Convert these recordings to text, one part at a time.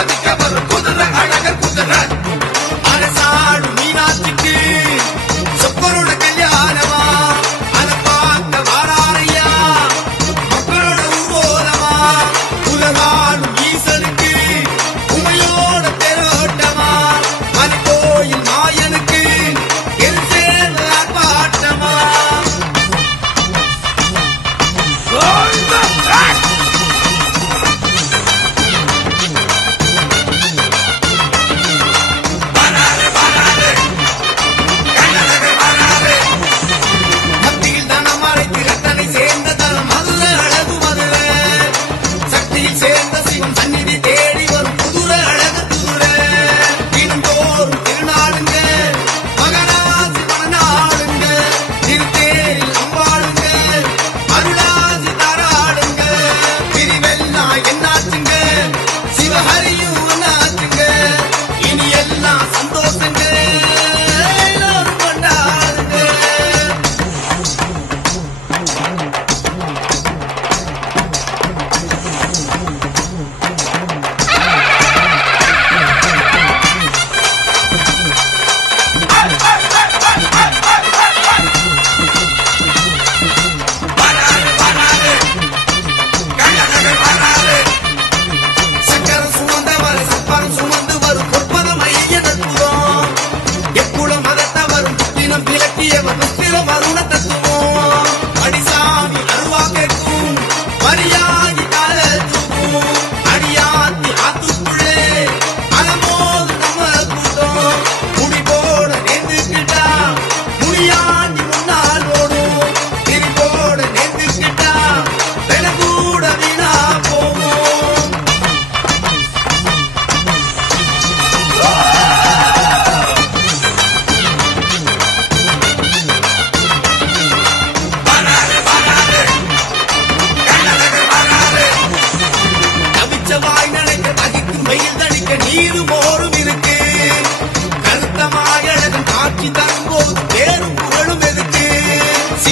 matemática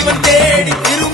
கருத்தமாய் தேடி திரு